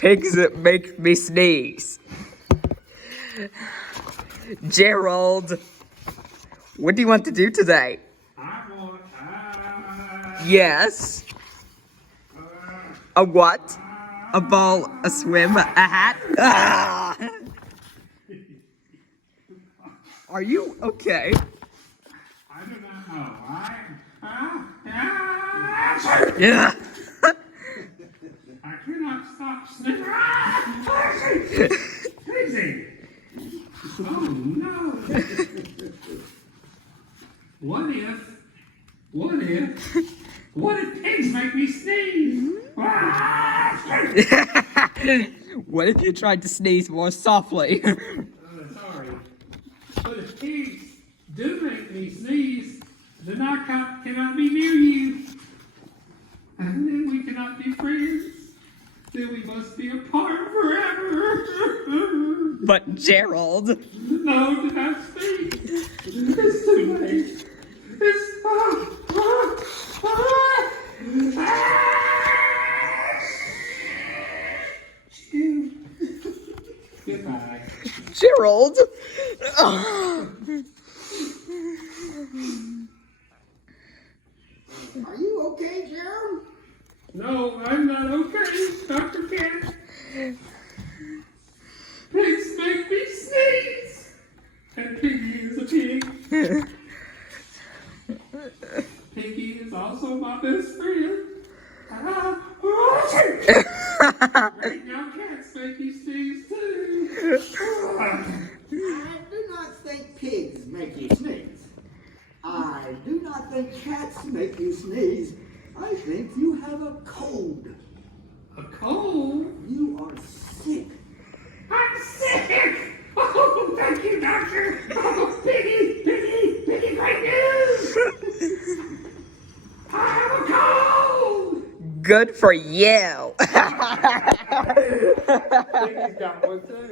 Pigs that make me sneeze. Gerald, what do you want to do today? I want Yes. A what? A ball, a swim, a hat? Ah! Are you okay? I do not know. Yeah. I cannot stop sniffing. Crazy. Oh no. What if pigs make me sneeze? What if you tried to sneeze more softly? Sorry. But if pigs do make me sneeze, then I cannot be near you. And then we cannot be friends. Then we must be apart forever. But Gerald, No, did I speak? It's too late. It's Goodbye. Gerald. Are you okay, Gerald? No, I'm not okay, Dr. Cat. Pigs make me sneeze. And Piggie is a pig. Piggie is also my best friend. Right now, cats make me sneeze too. I do not think pigs make you sneeze. I do not think cats make you sneeze. I think you have a cold. A cold? You are sick. I'm sick! Oh, thank you, doctor! Oh, Piggie, great news! I have a cold! Good for you. Piggie's got one too.